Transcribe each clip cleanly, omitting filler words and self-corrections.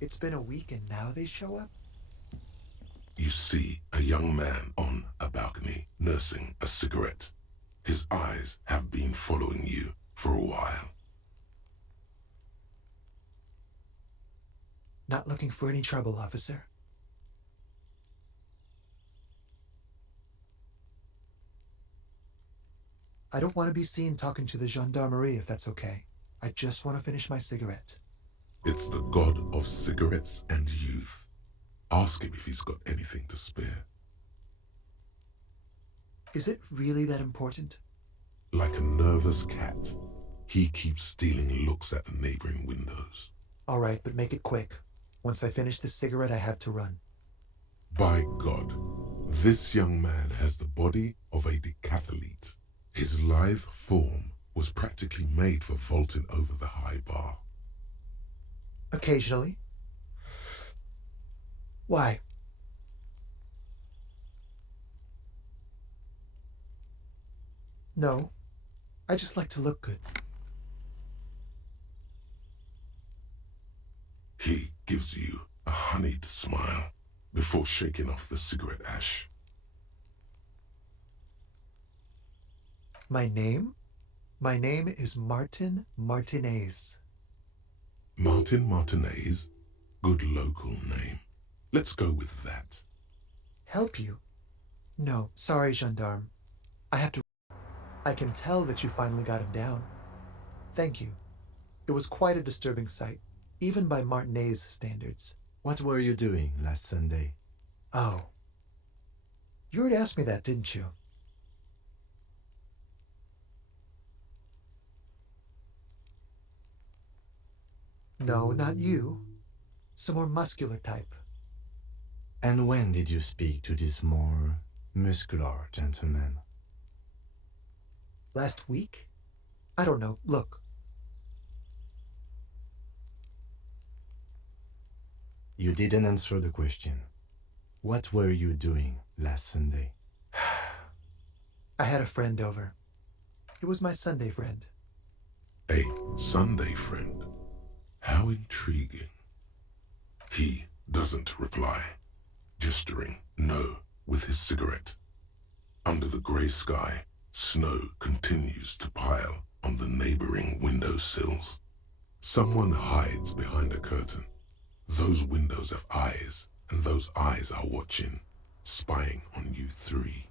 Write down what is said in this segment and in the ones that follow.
It's been a week and now they show up? You see a young man on a balcony nursing a cigarette. His eyes have been following you for a while. Not looking for any trouble, officer. I don't want to be seen talking to the gendarmerie if that's okay. I just want to finish my cigarette. It's the god of cigarettes and youth. Ask him if he's got anything to spare. Is it really that important? Like a nervous cat, he keeps stealing looks at the neighboring windows. All right, but make it quick. Once I finish this cigarette, I have to run. By God, this young man has the body of a decathlete. His lithe form was practically made for vaulting over the high bar. Occasionally. Why? No, I just like to look good. He gives you a honeyed smile before shaking off the cigarette ash. My name? My name is Martin Martinez. Martin Martinez? Good local name. Let's go with that. Help you? No, sorry, gendarme. I have to. I can tell that you finally got him down. Thank you. It was quite a disturbing sight, even by Martinez standards. What were you doing last Sunday? Oh. You already asked me that, didn't you? No, not you. Some more muscular type. And when did you speak to this more muscular gentleman? Last week? I don't know. Look. You didn't answer the question. What were you doing last Sunday? I had a friend over. It was my Sunday friend. A Sunday friend. How intriguing. He doesn't reply, gesturing no with his cigarette. Under the grey sky, snow continues to pile on the neighboring windowsills. Someone hides behind a curtain. Those windows have eyes, and those eyes are watching, spying on you three.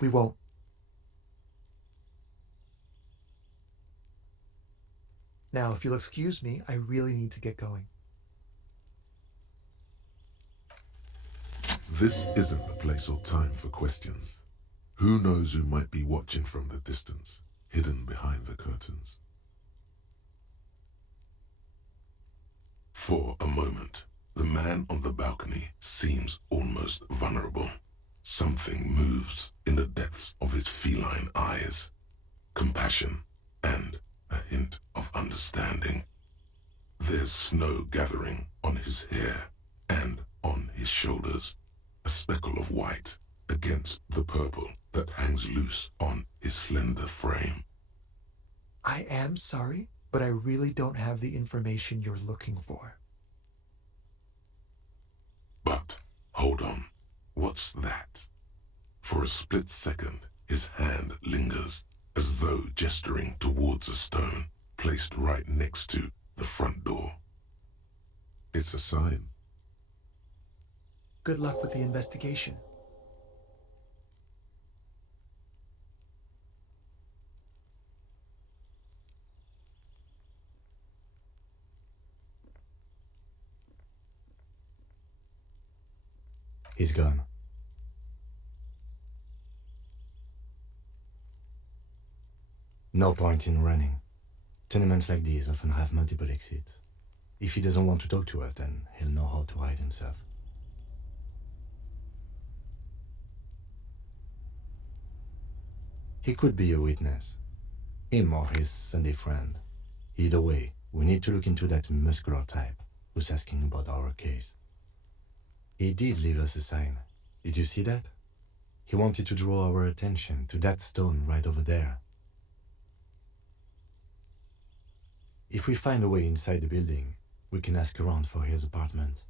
We won't. Now, if you'll excuse me, I really need to get going. This isn't the place or time for questions. Who knows who might be watching from the distance, hidden behind the curtains? For a moment, the man on the balcony seems almost vulnerable. Something moves in the depths of his feline eyes. Compassion and a hint of understanding. There's snow gathering on his hair and on his shoulders, a speckle of white against the purple that hangs loose on his slender frame. I am sorry, but I really don't have the information you're looking for. But, hold on, what's that? For a split second, his hand lingers, as though gesturing towards a stone placed right next to the front door. It's a sign. Good luck with the investigation. He's gone. No point in running. Tenements like these often have multiple exits. If he doesn't want to talk to us, then he'll know how to hide himself. He could be a witness. Him or his Sunday friend. Either way, we need to look into that muscular type who's asking about our case. He did leave us a sign. Did you see that? He wanted to draw our attention to that stone right over there. If we find a way inside the building, we can ask around for his apartment.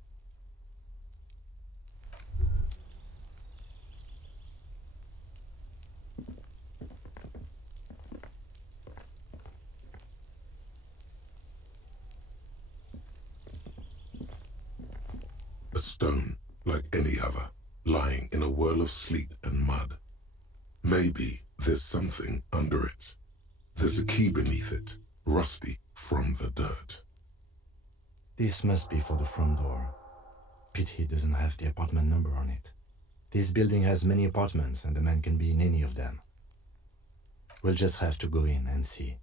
A stone like any other, lying in a whirl of sleet and mud. Maybe there's something under it. There's a key beneath it, rusty from the dirt. This must be for the front door. Pity doesn't have the apartment number on it. This building has many apartments and the man can be in any of them. We'll just have to go in and see.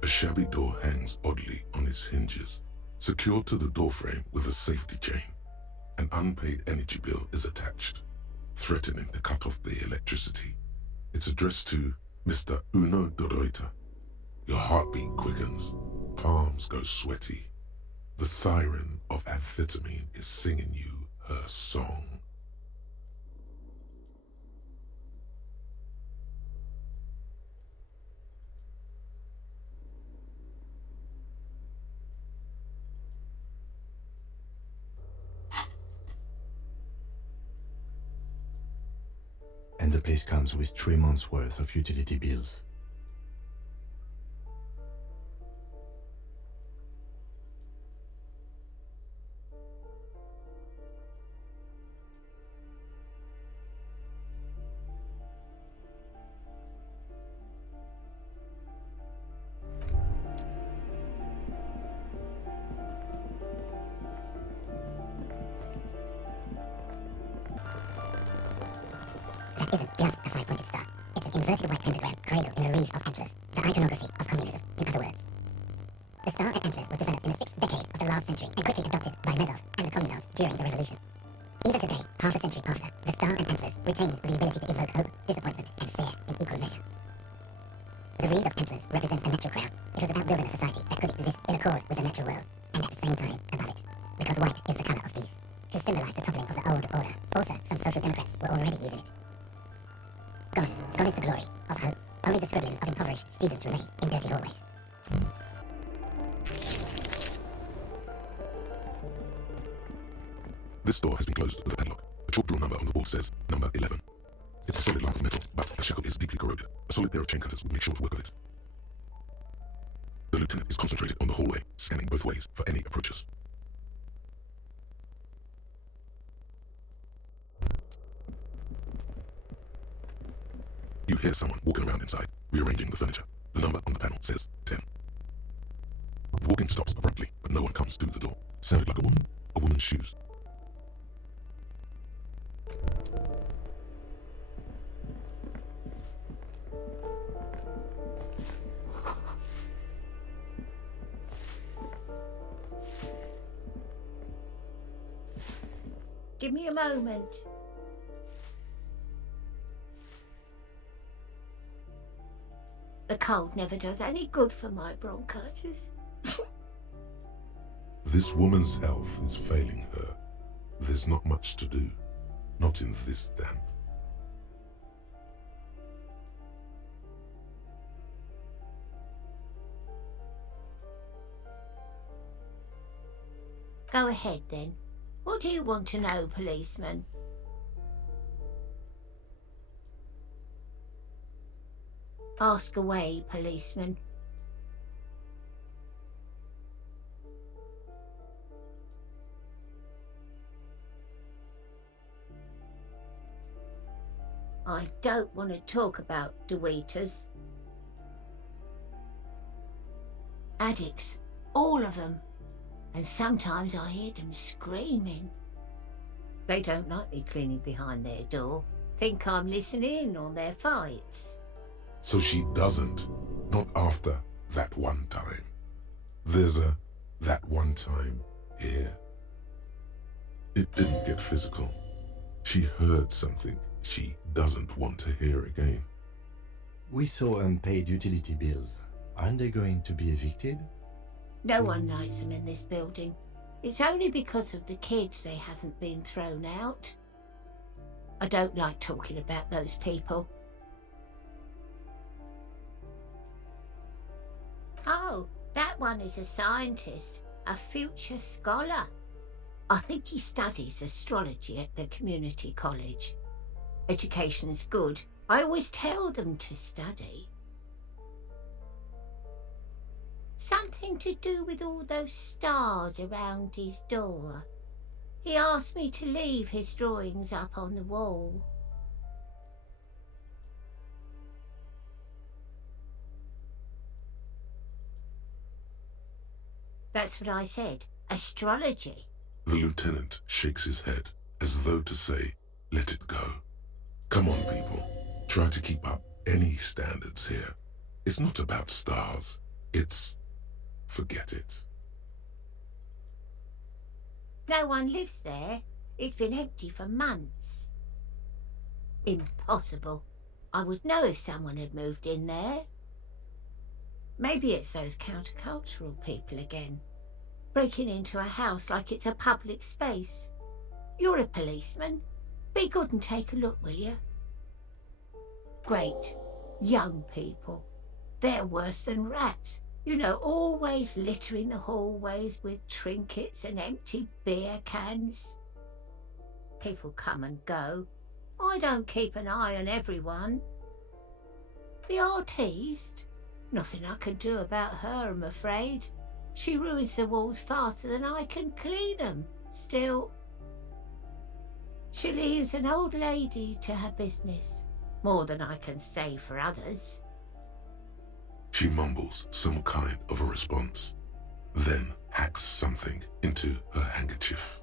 A shabby door hangs oddly on its hinges, secured to the doorframe with a safety chain. An unpaid energy bill is attached, threatening to cut off the electricity. It's addressed to Mr. Uno Doroita. Your heartbeat quickens, palms go sweaty. The siren of amphetamine is singing you her song. And the place comes with 3 months' worth of utility bills. That isn't just a five-pointed star. It's an inverted white pentagram cradled in a wreath of antlers, the iconography of communism, in other words. The star and antlers was developed in the 6th decade of the last century and quickly adopted by Mezov and the communards during the revolution. Even today, half a century after, the star and antlers retains the ability to evoke hope, disappointment, and fear in equal measure. The wreath of antlers represents a natural crown. It was about building a society that could exist in accord with the natural world, and at the same time above it, because white is the colour of peace, to symbolize the toppling of the old order. Also, some social democrats were already using it. Gone is the glory of hope. Only the scribblings of impoverished students remain in dirty hallways. This door has been closed with a padlock. A chalk drawn number on the wall says number 11. It's a solid lump of metal, but the shackle is deeply corroded. A solid pair of chain cutters would make short work of it. The lieutenant is concentrated on the hallway, scanning both ways for any approaches. You hear someone walking around inside, rearranging the furniture. The number on the panel says 10. The walking stops abruptly, but no one comes through the door. Sounded like a woman's shoes. Give me a moment. The cold never does any good for my bronchitis. This woman's health is failing her. There's not much to do. Not in this damp. Go ahead then. What do you want to know, policeman? Ask away, policeman. I don't want to talk about Deweeters. Addicts, all of them. And sometimes I hear them screaming. They don't like me cleaning behind their door. Think I'm listening in on their fights. So she doesn't. Not after that one time. There's a that one time here. It didn't get physical. She heard something she doesn't want to hear again. We saw unpaid utility bills. Aren't they going to be evicted? No one likes them in this building. It's only because of the kids they haven't been thrown out. I don't like talking about those people. Oh, that one is a scientist, a future scholar. I think he studies astrology at the community college. Education's good. I always tell them to study. Something to do with all those stars around his door. He asked me to leave his drawings up on the wall. That's what I said. Astrology. The lieutenant shakes his head as though to say, let it go. Come on, people. Try to keep up any standards here. It's not about stars. It's... forget it. No one lives there. It's been empty for months. Impossible. I would know if someone had moved in there. Maybe it's those countercultural people again, breaking into a house like it's a public space. You're a policeman. Be good and take a look, will you? Great. Young people. They're worse than rats. You know, always littering the hallways with trinkets and empty beer cans. People come and go. I don't keep an eye on everyone. The artiste? Nothing I can do about her, I'm afraid. She ruins the walls faster than I can clean them. Still, she leaves an old lady to her business. More than I can say for others. She mumbles some kind of a response, then hacks something into her handkerchief.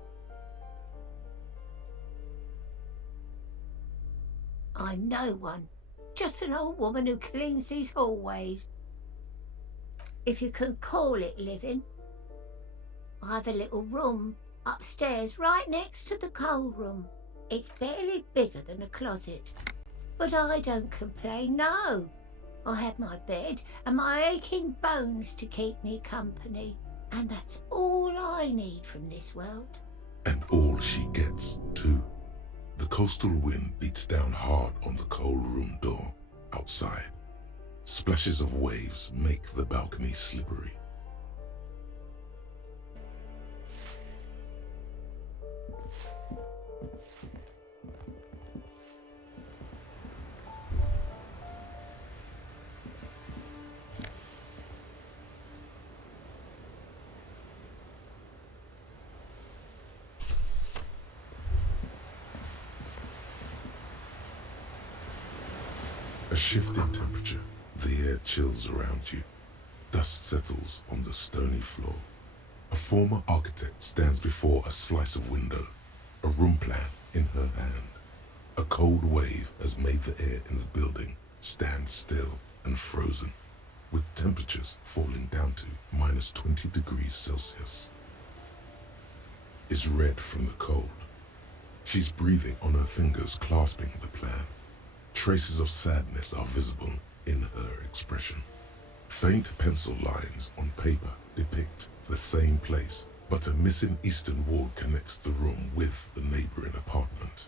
I'm no one. Just an old woman who cleans these hallways. If you can call it living. I have a little room upstairs right next to the coal room. It's barely bigger than a closet. But I don't complain, no. I have my bed and my aching bones to keep me company. And that's all I need from this world. And all she gets, too. The coastal wind beats down hard on the coal room door outside. Splashes of waves make the balcony slippery. A shift in temperature, the air chills around you. Dust settles on the stony floor. A former architect stands before a slice of window, a room plan in her hand. A cold wave has made the air in the building stand still and frozen, with temperatures falling down to minus 20 degrees Celsius. Is red from the cold. She's breathing on her fingers, clasping the plan. Traces of sadness are visible in her expression. Faint pencil lines on paper depict the same place, but a missing eastern wall connects the room with the neighboring apartment.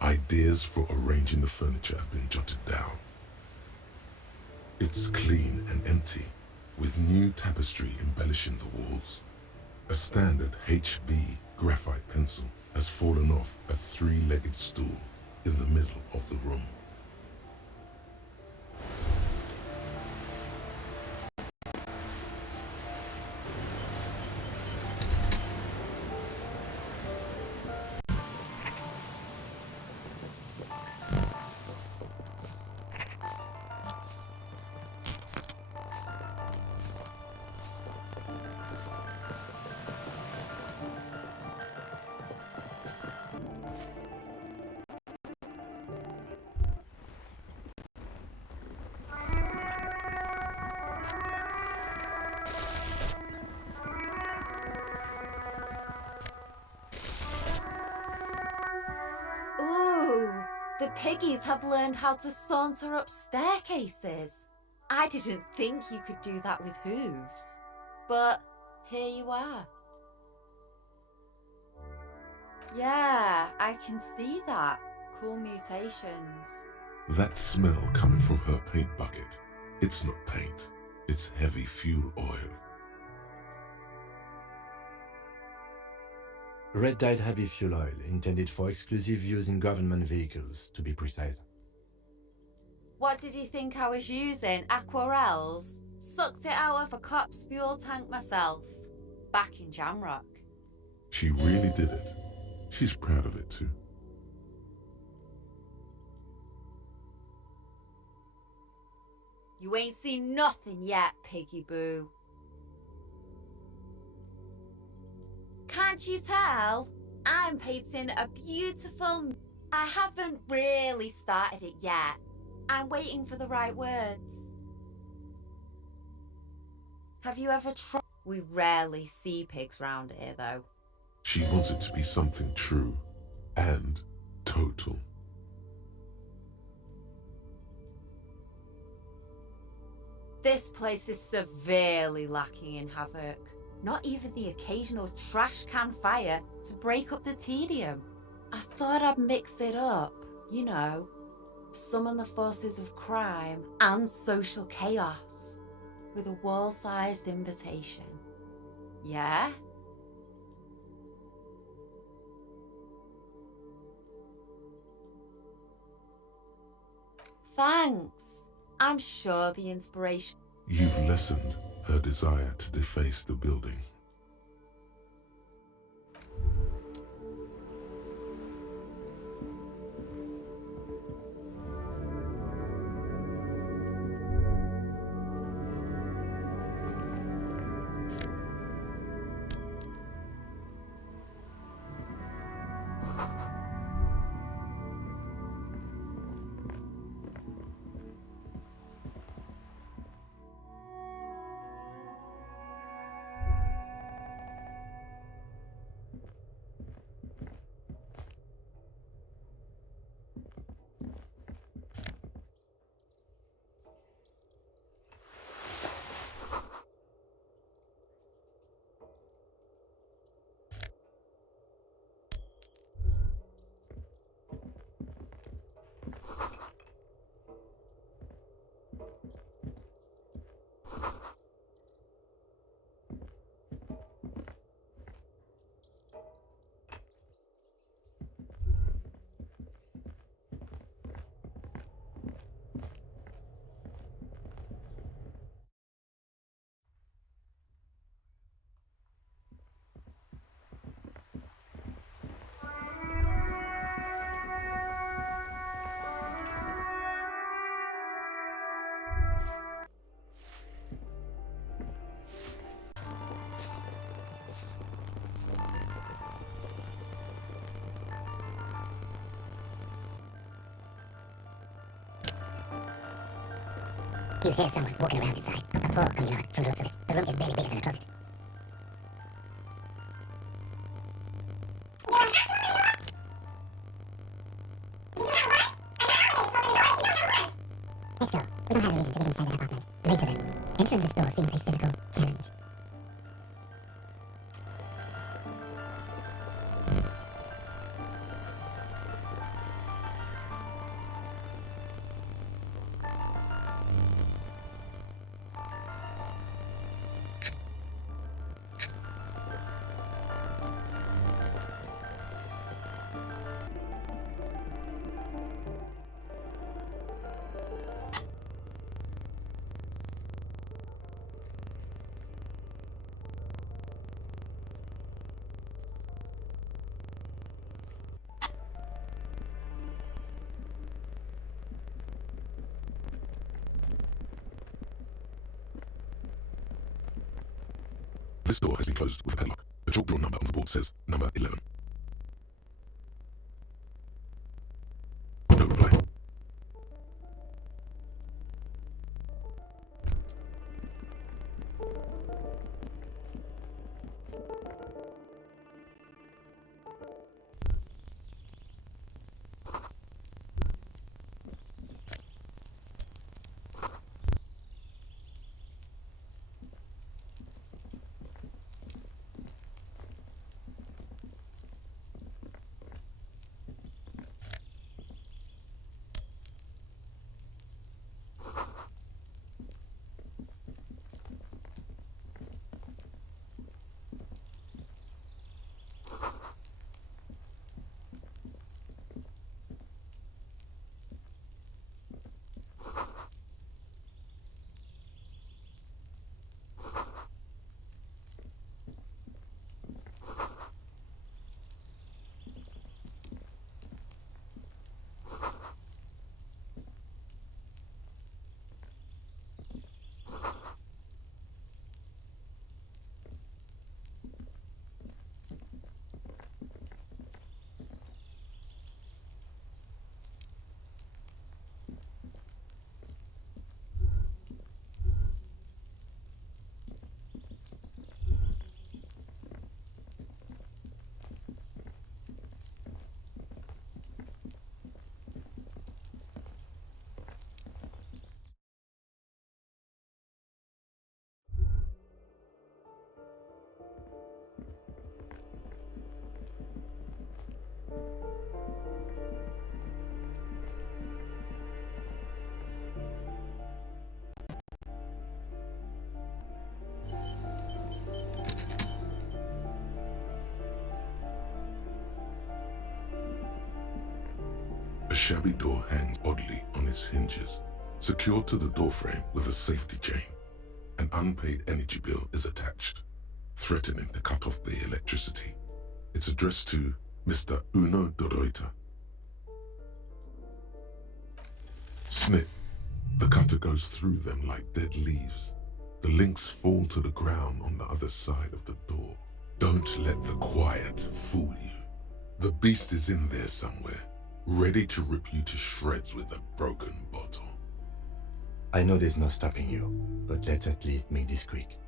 Ideas for arranging the furniture have been jotted down. It's clean and empty, with new tapestry embellishing the walls. A standard HB graphite pencil has fallen off a three-legged stool in the middle of the room. Ooh, the piggies have learned how to saunter up staircases. I didn't think you could do that with hooves, but here you are. Yeah, I can see that. Cool mutations. That smell coming from her paint bucket. It's not paint, it's heavy fuel oil. Red-dyed heavy fuel oil, intended for exclusive use in government vehicles, to be precise. What did you think I was using? Aquarels? Sucked it out of a cop's fuel tank myself. Back in Jamrock. She really did it. She's proud of it too. You ain't seen nothing yet, Piggy Boo. Can't you tell? I'm painting a beautiful... I haven't really started it yet. I'm waiting for the right words. Have you ever tried... We rarely see pigs round here, though. She wants it to be something true and total. This place is severely lacking in havoc. Not even the occasional trash can fire to break up the tedium. I thought I'd mix it up, you know, summon the forces of crime and social chaos with a wall-sized invitation. Yeah? Thanks. I'm sure the inspiration... You've lessened her desire to deface the building. You hear someone walking around inside. A poor communard from the looks of it. The room is barely bigger than a closet. Let's go. We don't have a reason to get inside that apartment. Later then. Entering this door seems a physical challenge. This door has been closed with a padlock. The chalk drawn number on the board says number 11. No reply. A shabby door hangs oddly on its hinges, secured to the doorframe with a safety chain. An unpaid energy bill is attached, threatening to cut off the electricity. It's addressed to Mr. Uno Doroita. Snip. The cutter goes through them like dead leaves. The links fall to the ground on the other side of the door. Don't let the quiet fool you. The beast is in there somewhere, ready to rip you to shreds with a broken bottle. I know there's no stopping you, but let's at least make this quick.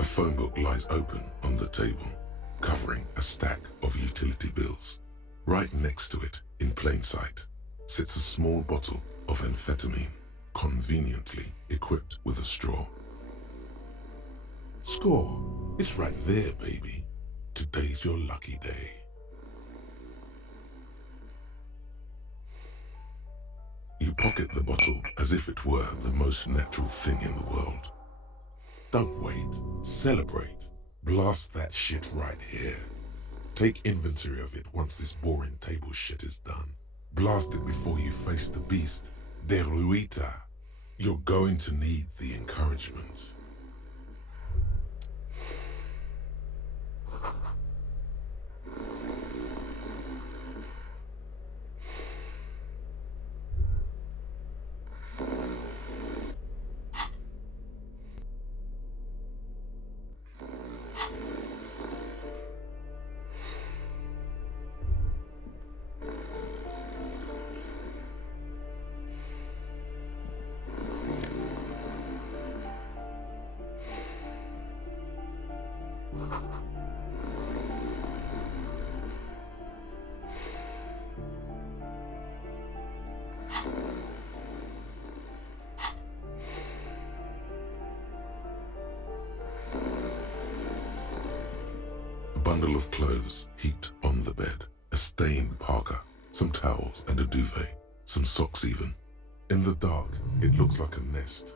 A phone book lies open on the table, covering a stack of utility bills. Right next to it, in plain sight, sits a small bottle of amphetamine, conveniently equipped with a straw. Score, it's right there, baby. Today's your lucky day. You pocket the bottle as if it were the most natural thing in the world. Don't wait, celebrate. Blast that shit right here. Take inventory of it once this boring table shit is done. Blast it before you face the beast. Deruita. You're going to need the encouragement. A bundle of clothes heaped on the bed, a stained parka, some towels and a duvet, some socks even. In the dark, it looks like a nest.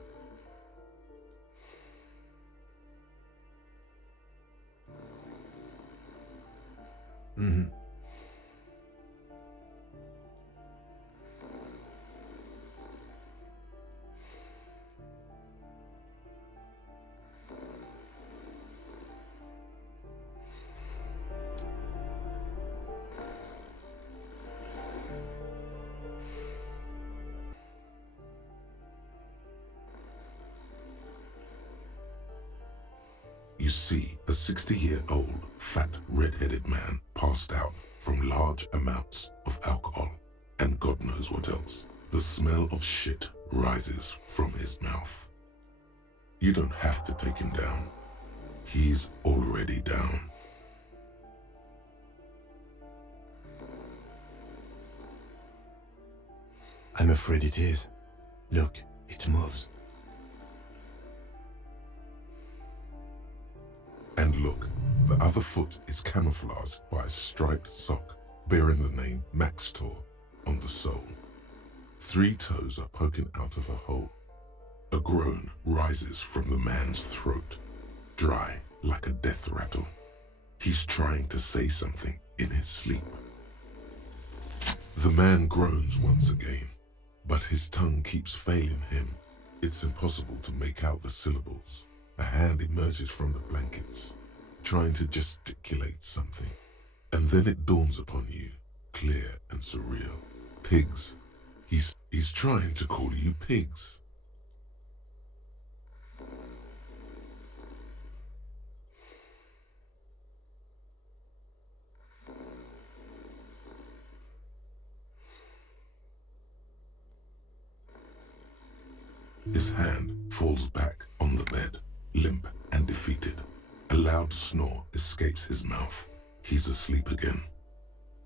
You see a 60-year-old, fat, red-headed man passed out from large amounts of alcohol and God knows what else. The smell of shit rises from his mouth. You don't have to take him down. He's already down. I'm afraid it is. Look, it moves. And look, the other foot is camouflaged by a striped sock bearing the name Maxtor on the sole. 3 toes are poking out of a hole. A groan rises from the man's throat, dry like a death rattle. He's trying to say something in his sleep. The man groans once again, but his tongue keeps failing him. It's impossible to make out the syllables. A hand emerges from the blankets, trying to gesticulate something. And then it dawns upon you, clear and surreal. Pigs. He's trying to call you pigs. His hand falls back on the bed, limp and defeated. A loud snore escapes his mouth. He's asleep again.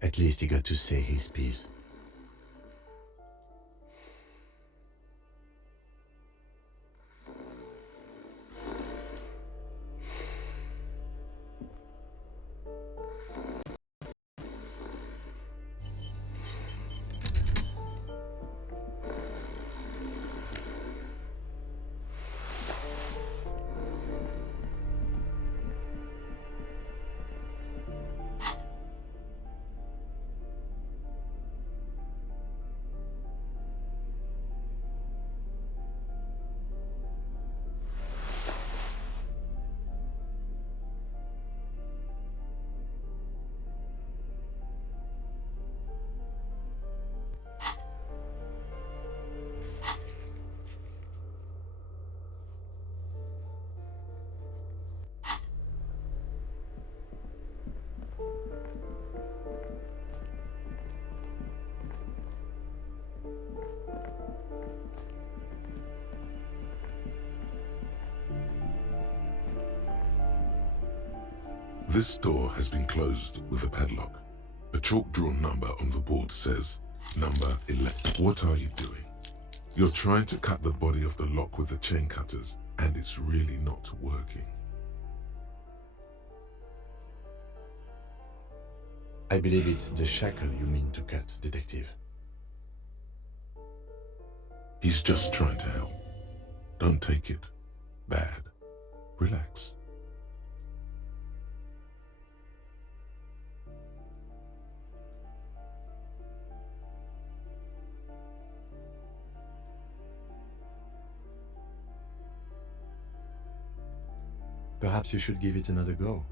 At least he got to say his piece. This door has been closed with a padlock. A chalk-drawn number on the board says, number 11. What are you doing? You're trying to cut the body of the lock with the chain cutters, and it's really not working. I believe it's the shackle you mean to cut, Detective. He's just trying to help. Don't take it bad. Relax. Perhaps you should give it another go.